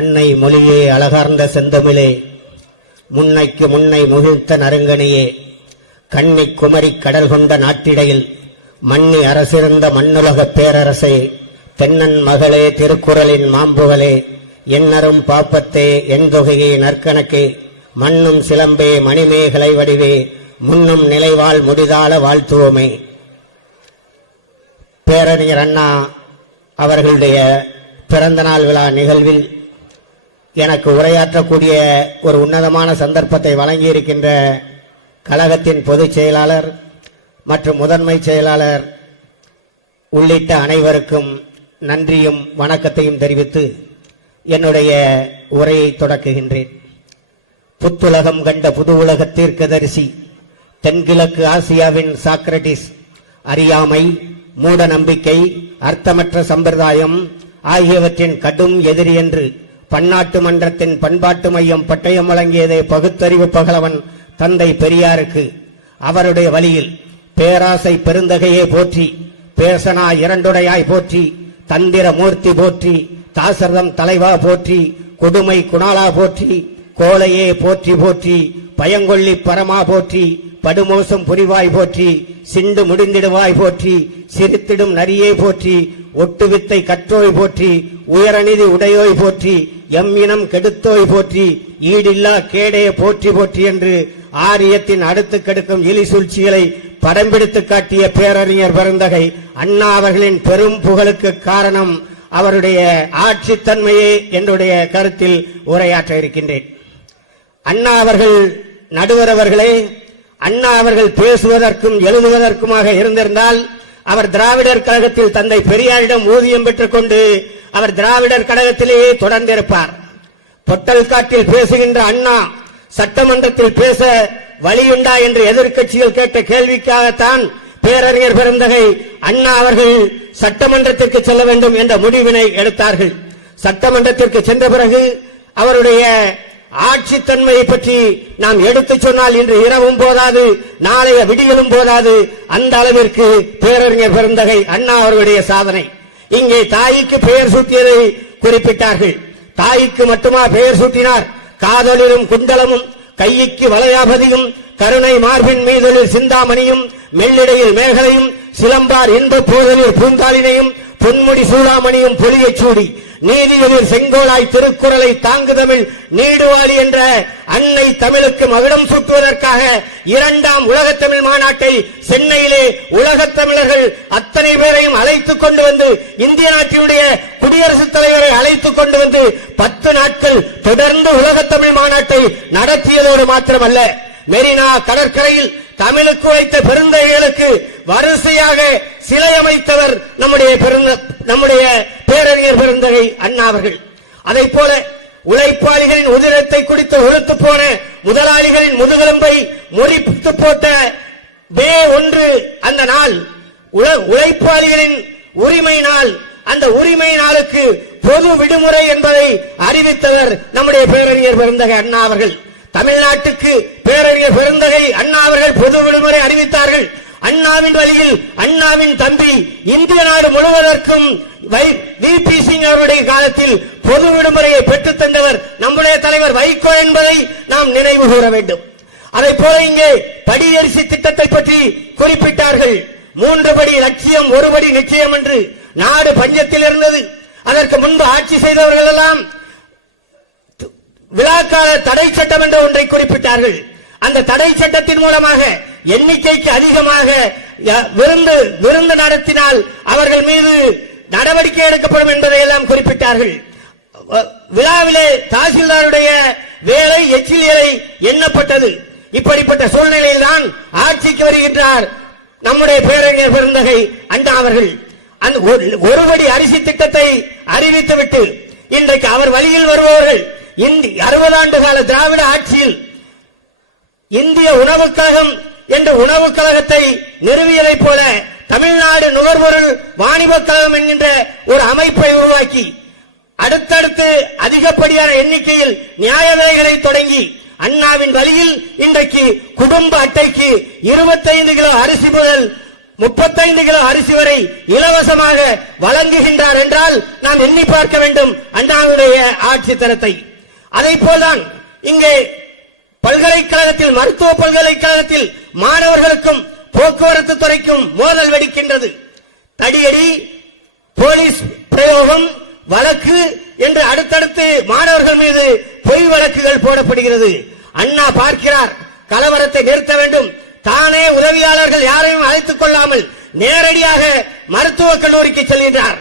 அன்னை மொழியே அழகார்ந்த செந்தமிழே முன்னைக்கு முன்னை முகிழ்த்த நறுங்கணியே கண்ணி குமரி கடல் கொண்ட நாட்டிடையில் மண்ணி அரசிருந்த மண்ணுலக பேரரசே தென்னன் மகளே திருக்குறளின் மாம்புகளே எண்ணரும் பாப்பத்தே என் தொகையே நற்கணக்கே மண்ணும் சிலம்பே மணிமேகலை வடிவே முன்னும் நிலைவாழ் முடிதாள வாழ்த்துவோமே. பேரறிஞர் அண்ணா அவர்களுடைய பிறந்தநாள் விழா நிகழ்வில் எனக்கு உரையாற்றக்கூடிய ஒரு உன்னதமான சந்தர்ப்பத்தை வழங்கியிருக்கின்ற கழகத்தின் பொதுச் செயலாளர் மற்றும் முதன்மை செயலாளர் உள்ளிட்ட அனைவருக்கும் நன்றியும் வணக்கத்தையும் தெரிவித்து என்னுடைய உரையை தொடக்குகின்றேன். புத்துலகம் கண்ட புது உலக தீர்க்கதரிசி தென்கிழக்கு ஆசியாவின் சாக்ரட்டிஸ் அறியாமை மூட நம்பிக்கை அர்த்தமற்ற சம்பிரதாயம் ஆகியவற்றின் கடும் எதிரி என்று பன்னாட்டு மன்றத்தின் பண்பாட்டு மையம் பட்டயம் வழங்கியதே பகுத்தறிவு பகலவன் தந்தை பெரியாருக்கு அவருடைய வழியில் பேராசை பெருந்தகையே போற்றி பேசனா இரண்டுடையாய் போற்றி தந்திர மூர்த்தி போற்றி தாசரதம் தலைவா போற்றி கொடுமை குணாலா போற்றி கோலையே போற்றி போற்றி பயங்கொள்ளி பரமா போற்றி படுமோசம் புரிவாய் போற்றி சிண்டு முடிந்திடுவாய் போற்றி சிரித்திடும் நரியை போற்றி ஒட்டுவித்தை கற்றோய் போற்றி உயரநிதி உடையோய் போற்றி எம் இனம் கெடுத்தோய் போற்றி ஈடில்லா கேடே போற்றி போற்றி என்று ஆரியத்தின் அடுத்து கெடுக்கும் இலி சூழ்ச்சிகளை படம் பிடித்து காட்டிய பேரறிஞர் பெருந்தகை அண்ணா அவர்களின் பெரும் புகழுக்கு காரணம் அவருடைய ஆட்சித்தன்மையே என்னுடைய கருத்தில் உரையாற்ற இருக்கின்றேன். அண்ணா அவர்கள் நடுவர் அவர்களே அண்ணா அவர்கள் பேசுவதற்கும் எழுதுவதற்குமாக இருந்திருந்தால் அவர் திராவிடர் கழகத்தில் தந்தை பெரியாரிடம் ஊதியம் பெற்றுக் கொண்டு அவர் திராவிடர் கழகத்திலேயே தொடர்ந்திருப்பார். பொட்டல் காட்டில் பேசுகின்ற அண்ணா சட்டமன்றத்தில் பேச வழியுண்டா என்று எதிர்க்கட்சிகள் கேட்ட கேள்விக்காகத்தான் பேரறிஞர் பெருந்தகை அண்ணா அவர்கள் சட்டமன்றத்திற்கு செல்ல வேண்டும் என்ற முடிவினை எடுத்தார்கள். சட்டமன்றத்திற்கு சென்ற பிறகு அவருடைய ஆட்சித்தன்மையை பற்றி நாம் எடுத்து சொன்னால் இன்று இரவும் போதாது நாளைய விடியலும் போதாது அந்த அளவிற்கு பேரறிஞர் பெருந்தகை அண்ணா அவர்களுடைய சாதனை. இங்கே தாய்க்கு பெயர் சூட்டியதை குறிப்பிட்டார்கள். தாய்க்கு மட்டுமா பெயர் சூட்டினார்? காதலிலும் குண்டலமும் கையிக்கு வளையாபதியும் கருணை மார்பின் மீதலில் சிந்தாமணியும் மெல்லிடையில் மேகலையும் சிலம்பார் இன்ப போதலில் பூந்தாளினையும் பொன்முடி சூடாமணியும் பொலியச் சூடி. நீதிபதிர் செங்கோலாய் திருக்குறளை தாங்கு தமிழ் நீடுவாளி என்ற அன்னை தமிழுக்கு மகுடம் சூட்டுவதற்காக இரண்டாம் உலக தமிழ் மாநாட்டை சென்னையிலே உலக தமிழர்கள் அத்தனை பேரையும் அழைத்துக் கொண்டு வந்து இந்திய நாட்டினுடைய குடியரசுத் தலைவரை அழைத்துக் கொண்டு வந்து பத்து நாட்கள் தொடர்ந்து உலக தமிழ் மாநாட்டை நடத்தியதோடு மாத்திரமல்ல. மெரினா கடற்கரையில் தமிழுக்கு வைத்த பெருந்தகைகளுக்கு வரிசையாக சிலை அமைத்தவர் நம்முடைய பெருந்த நம்முடைய பேரறிஞர் பெருந்தகை அண்ணா அவர்கள். அதை போல உழைப்பாளிகளின் உதிரத்தை குடித்து உழுத்து போன முதலாளிகளின் முதுகெலும்பை முறித்து போட்ட மே ஒன்று அந்த நாள் உழைப்பாளிகளின் உரிமை நாள் அந்த உரிமை நாளுக்கு பொது விடுமுறை என்பதை அறிவித்தவர் நம்முடைய பேரறிஞர் பெருந்தகை அண்ணா அவர்கள். தமிழ்நாட்டுக்கு பேரறிஞர் பெருந்தகை அண்ணா அவர்கள் பொது விடுமுறை அறிவித்தார்கள். அண்ணாவின் வழியில் அண்ணாவின் தம்பி இந்திய நாடு முழுவதற்கும் வை- வி. சிங் அவருடைய காலத்தில் பொது விடுமுறையை பெற்றுத் தந்தவர் நம்முடைய தலைவர் வைகோ என்பதை நாம் நினைவு கூற வேண்டும். அதை போல இங்கே படியரிசி திட்டத்தை பற்றி குறிப்பிட்டார்கள். மூன்று படி லட்சியம் ஒரு படி நிச்சயம் என்று நாடு பஞ்சத்தில் இருந்தது. அதற்கு முன்பு ஆட்சி செய்தவர்கள் எல்லாம் விழாக்கால தடை சட்டம் என்ற ஒன்றை குறிப்பிட்டார்கள். அந்த தடை சட்டத்தின் மூலமாக எண்ணிக்கைக்கு அதிகமாக விருந்து விருந்து நடத்தினால் அவர்கள் மீது நடவடிக்கை எடுக்கப்படும் என்பதை எல்லாம் குறிப்பிட்டார்கள் விழாவிலே தாசில்தாருடைய வேலை எச்சிலியலை எண்ணப்பட்டது. இப்படிப்பட்ட சூழ்நிலையில் தான் ஆட்சிக்கு வருகின்றார் நம்முடைய பேரறிஞர் பெருந்தகை அண்ணா அவர்கள். அந்த ஒரு- ஒருபடி அரிசி திட்டத்தை அறிவித்துவிட்டு இன்றைக்கு அவர் வழியில் வருபவர்கள் அறுபது ஆண்டு கால திராவிட ஆட்சியில் இந்திய உணவுக் என்ற உணவுக் கழகத்தை நிறுவியதைப் போல தமிழ்நாடு நுகர்பொருள் வாணிபக் கழகம் என்கின்ற ஒரு அமைப்பை உருவாக்கி அடுத்தடுத்து அதிகப்படியான எண்ணிக்கையில் நியாய விலைகளை தொடங்கி அண்ணாவின் வழியில் இன்றைக்கு குடும்ப அட்டைக்கு 25 கிலோ அரிசி முதல் முப்பத்தைந்து கிலோ அரிசி வரை இலவசமாக வழங்குகின்றார் என்றால் நாம் எண்ணி பார்க்க வேண்டும் அண்ணாவுடைய ஆட்சி தரத்தை. அதை போல்தான் இங்கே பல்கலைக்கழகத்தில் மருத்துவ பல்கலைக்கழகத்தில் மாணவர்களுக்கும் போக்குவரத்து துறைக்கும் மோதல் வெடிக்கின்றது. தடியடி போலீஸ் பிரயோகம் வழக்கு என்று அடுத்தடுத்து மாணவர்கள் மீது பொய் வழக்குகள் போடப்படுகிறது. அண்ணா பார்க்கிறார் கலவரத்தை நிறுத்த வேண்டும். தானே உதவியாளர்கள் யாரையும் அழைத்துக் கொள்ளாமல் நேரடியாக மருத்துவக் கல்லூரிக்கு செல்கின்றார்.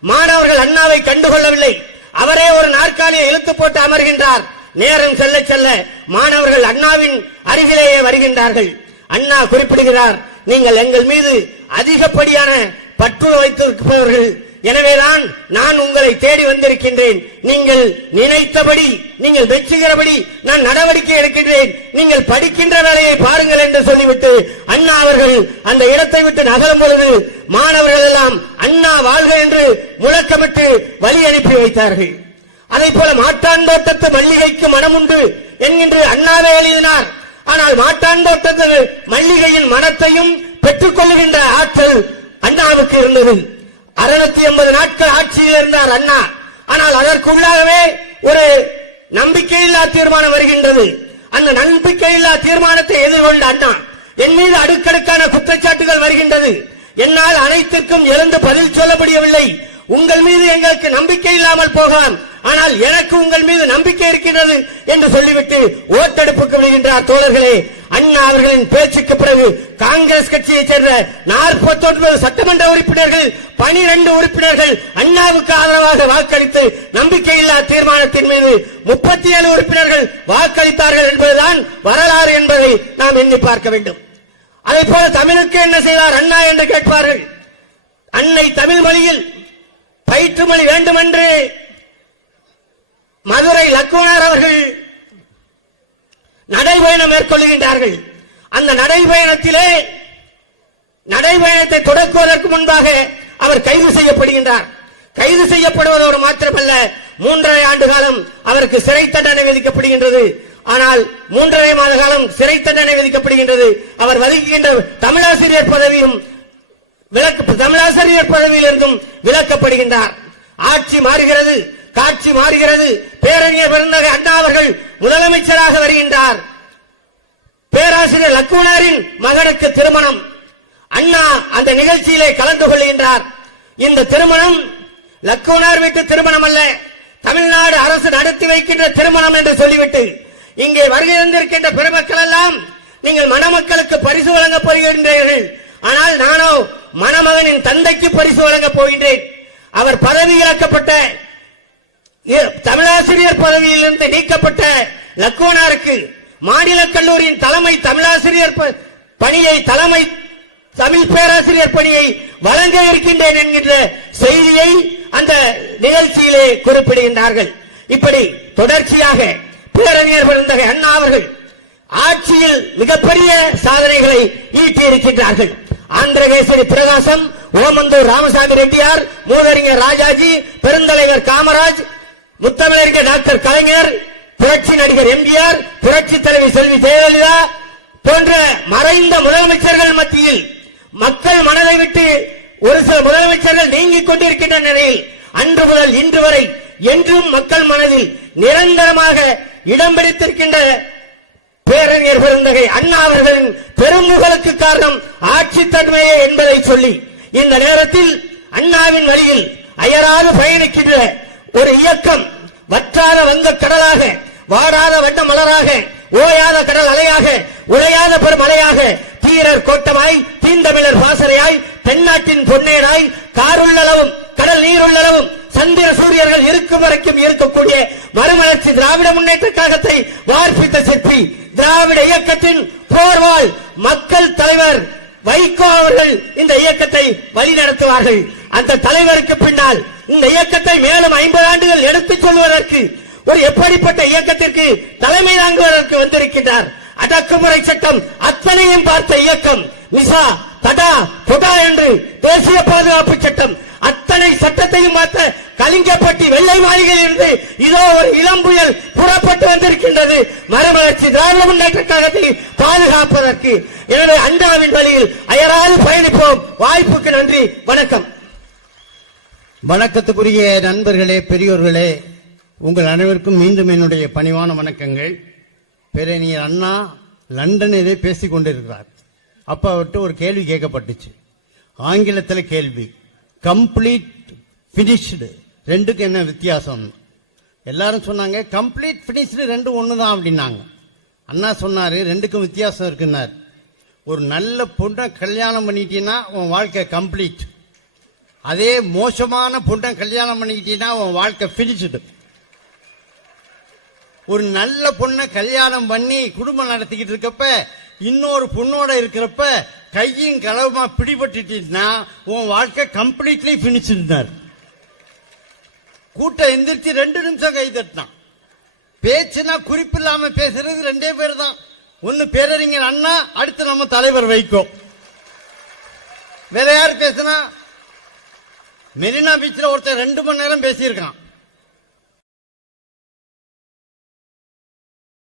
மாணவர்கள் அண்ணாவை கண்டுகொள்ளவில்லை. அவரே ஒரு நாற்காலியை இழுத்து போட்டு அமர்கின்றார். நேரம் செல்ல செல்ல மாணவர்கள் அண்ணாவின் அருகிலேயே வருகின்றார்கள். அண்ணா குறிப்பிடுகிறார் நீங்கள் எங்கள் மீது அதிகப்படியான பற்று வைத்திருப்பவர்கள். எனவேதான் நான் உங்களை தேடி வந்திருக்கின்றேன். நீங்கள் நினைத்தபடி நீங்கள் வெச்சுகிறபடி நான் நடவடிக்கை எடுக்கின்றேன். நீங்கள் படிக்கின்ற வேலையை பாருங்கள் என்று சொல்லிவிட்டு அண்ணா அவர்கள் அந்த இடத்தை விட்டு நகரும் பொழுது மாணவர்கள் எல்லாம் அண்ணா வாழ்க என்று முழக்கமிட்டு வழி அனுப்பி வைத்தார்கள். அதை போல மாட்டாந்தோட்டத்து மல்லிகைக்கு மனமுண்டு என்கின்ற அண்ணாவே எழுதினார். ஆனால் மாட்டாந்தோட்டத்து மல்லிகையின் மனத்தையும் பெற்றுக் கொள்ளுகின்ற ஆற்றல் அண்ணாவுக்கு இருந்தது. அறுநூத்தி எண்பது நாட்கள் ஆட்சியில் இருந்தார் அண்ணா. ஆனால் அதற்குள்ளாகவே ஒரு நம்பிக்கையில்லா தீர்மானம் வருகின்றது. அந்த நம்பிக்கையில்லா தீர்மானத்தை எதிர்கொண்ட அண்ணா என் மீது அடுக்கடுக்கான குற்றச்சாட்டுகள் வருகின்றது. என்னால் அனைத்திற்கும் எழுந்து பதில் சொல்ல முடியவில்லை. உங்கள் மீது எங்களுக்கு நம்பிக்கை இல்லாமல் போகலாம். ஆனால் எனக்கு உங்கள் மீது நம்பிக்கை இருக்கின்றது என்று சொல்லிவிட்டு ஓட்டெடுப்புக்கு தோழர்களே அண்ணா அவர்களின் பேச்சுக்கு பிறகு காங்கிரஸ் கட்சியைச் சேர்ந்த நாற்பத்தி ஒன்பது சட்டமன்ற உறுப்பினர்கள் பனிரெண்டு உறுப்பினர்கள் அண்ணாவுக்கு ஆதரவாக வாக்களித்து நம்பிக்கையில்லா தீர்மானத்தின் மீது முப்பத்தி ஏழு உறுப்பினர்கள் வாக்களித்தார்கள் என்பதுதான் வரலாறு என்பதை நாம் எண்ணி பார்க்க வேண்டும். அதே போல தமிழுக்கு என்ன செய்தார் அண்ணா என்று கேட்பார்கள். அன்னை தமிழ் மொழியில் பயிற்று மொழி வேண்டும் என்று மதுரை லக்குவனார் அவர்கள் நடைபயணம் மேற்கொள்கின்றார்கள். அந்த நடைபயணத்திலே நடைபயணத்தை தொடக்குவதற்கு முன்பாக அவர் கைது செய்யப்படுகின்றார். கைது செய்யப்படுவதோடு மாத்திரமல்ல மூன்றரை ஆண்டு காலம் அவருக்கு சிறை தண்டனை விதிக்கப்படுகின்றது. ஆனால் மூன்றரை மாத காலம் சிறை தண்டனை விதிக்கப்படுகின்றது. அவர் வகிக்கின்ற தமிழாசிரியர் பதவியும் விலக்கு தமிழாசிரியர் பதவியிலிருந்தும் விலக்கப்படுகின்றார். ஆட்சி மாறுகிறது. காட்சி மாறுகிறது. பேரறிஞர் பெருந்தகை அண்ணா அவர்கள் முதலமைச்சராக வருகின்றார். பேராசிரியர் லக்குவனாரின் மகனுக்கு திருமணம். அண்ணா அந்த நிகழ்ச்சியிலே கலந்து கொள்கின்றார். இந்த திருமணம் லக்குவனார் வீட்டு திருமணம் அல்ல தமிழ்நாடு அரசு நடத்தி வைக்கின்ற திருமணம் என்று சொல்லிவிட்டு இங்கே வருகை வந்திருக்கின்ற பெருமக்கள் எல்லாம் நீங்கள் மணமக்களுக்கு பரிசு வழங்கப் போகின்றீர்கள். ஆனால் நானோ மணமகனின் தந்தைக்கு பரிசு வழங்கப் போகின்றேன். அவர் பதவி இழக்கப்பட்ட தமிழாசிரியர் பதவியிலிருந்து நீக்கப்பட்ட லக்குவனாருக்கு மாநில கல்லூரியின் தலைமை தமிழாசிரியர் ப- பணியை தலைமை தமிழ் பேராசிரியர் பணியை வழங்க இருக்கின்றேன் என்கின்ற செய்தியை அந்த நிகழ்ச்சியிலே குறிப்பிடுகின்றார்கள். இப்படி தொடர்ச்சியாக பேரறிஞர் பெருந்தகை அண்ணா அவர்கள் ஆட்சியில் மிகப்பெரிய சாதனைகளை ஈட்டியிருக்கின்றார்கள். ஆந்திரகேசரி பிரகாசம் ஓமந்தூர் ராமசாமி ரெட்டியார் மூதறிஞர் ராஜாஜி பெருந்தலைவர் காமராஜ் முத்தமிழறிஞர் டாக்டர் கலைஞர் புரட்சி நடிகர் எம்ஜிஆர் புரட்சி தலைவி செல்வி ஜெயலலிதா போன்ற மறைந்த முதலமைச்சர்கள் மத்தியில் மக்கள் மனதை விட்டு ஒரு சில முதலமைச்சர்கள் நீங்கிக் கொண்டிருக்கின்ற நிலையில் அன்று முதல் இன்று வரை என்றும் மக்கள் மனதில் நிரந்தரமாக இடம் பிடித்திருக்கின்ற பேரறிஞர் பெருந்தகை அண்ணா அவர்களின் பெரும்புகளுக்கு காரணம் ஆட்சி தன்மையே என்பதை சொல்லி இந்த நேரத்தில் அண்ணாவின் வழியில் அயராது பயணிக்கின்ற ஒரு இயக்கம் வற்றாத வங்க கடலாக வாடாத வண்ண மலராக ஓயாத கடல் அலையாக உழையாத பெருமலையாக தீரர் கோட்டமாய் தீந்தமிழர் பாசறையாய் தென்னாட்டின் பொன்னேடாய் காருள்ளளவும் கடல் நீருள்ளளவும் சந்திர சூரியர்கள் இருக்கும் வரைக்கும் இருக்கக்கூடிய மறுமலர்ச்சி திராவிட முன்னேற்ற கழகத்தை வார்ப்பித்த சிற்பி திராவிட இயக்கத்தின் போர்வால் மக்கள் தலைவர் வைகோ அவர்கள் இந்த இயக்கத்தை வழிநடத்துவார்கள். அந்த தலைவருக்கு பின்னால் இந்த இயக்கத்தை மேலும் ஐம்பது ஆண்டுகள் எடுத்துச் சொல்வதற்கு ஒரு எப்படிப்பட்ட இயக்கத்திற்கு தலைமை தாங்குவதற்கு வந்திருக்கின்றார். அடக்குமுறை சட்டம் அத்தனையும் பார்த்த இயக்கம் மிசா தடா புடா என்று தேசிய பாதுகாப்பு சட்டம் அத்தனை சட்டத்தையும் பார்த்த கலிங்கப்பட்டி வெள்ளை மாளிகையில் இருந்து இதோ ஒரு இளம் புயல் புறப்பட்டு வந்திருக்கின்றது. மரமலர்ச்சி திராவிட முன்னேற்ற கழகத்தை பாதுகாப்பதற்கு. எனவே அண்ணாவின் வழியில் அயராது பயணிப்போம். வாய்ப்புக்கு நன்றி. வணக்கம். வணக்கத்துக்குரிய நண்பர்களே பெரியோர்களே உங்கள் அனைவருக்கும் மீண்டும் என்னுடைய பணிவான வணக்கங்கள். பேரறிஞர் அண்ணா லண்டனிலே பேசி கொண்டிருக்கிறார். அப்ப அவர்கிட்ட ஒரு கேள்வி கேட்கப்பட்டுச்சு. ஆங்கிலத்தில் கேள்வி. கம்ப்ளீட் ஃபினிஷ்டு ரெண்டுக்கு என்ன வித்தியாசம்? எல்லாரும் சொன்னாங்க கம்ப்ளீட் ஃபினிஷ்டு ரெண்டும் ஒன்று தான் அப்படின்னாங்க. அண்ணா சொன்னார் ரெண்டுக்கும் வித்தியாசம் இருக்குன்னார். ஒரு நல்ல பொண்ணை கல்யாணம் பண்ணிட்டீங்கன்னா உன் வாழ்க்கை கம்ப்ளீட் அதே மோசமான பொண்ணை கல்யாணம் பண்ணிக்கிட்டீங்கன்னா உன் வாழ்க்கை பிடிச்சிடு ஒரு நல்ல பொண்ணை கல்யாணம் பண்ணி குடும்பம் நடத்திக்கிட்டு இருக்கப்ப இன்னொரு பொண்ணோட இருக்கிறப்ப கையும் களவுமா பிடிபட்டுட்டீங்கன்னா உன் வாழ்க்கை கம்ப்ளீட்லி பினிச்சிருந்தார் கூட்டம் எந்திரிச்சு ரெண்டு நிமிஷம் கை தட்டினான். பேச்சுனா குறிப்பில்லாம பேசுறது ரெண்டே பேர் தான். ஒன்னு பேரறிஞர் அண்ணா அடுத்து நம்ம தலைவர் வைக்கும் வேற யார் பேசுனா மெரினா பீச்ல ஒருத்தன் ரெண்டு மணி நேரம் பேசியிருக்கான்.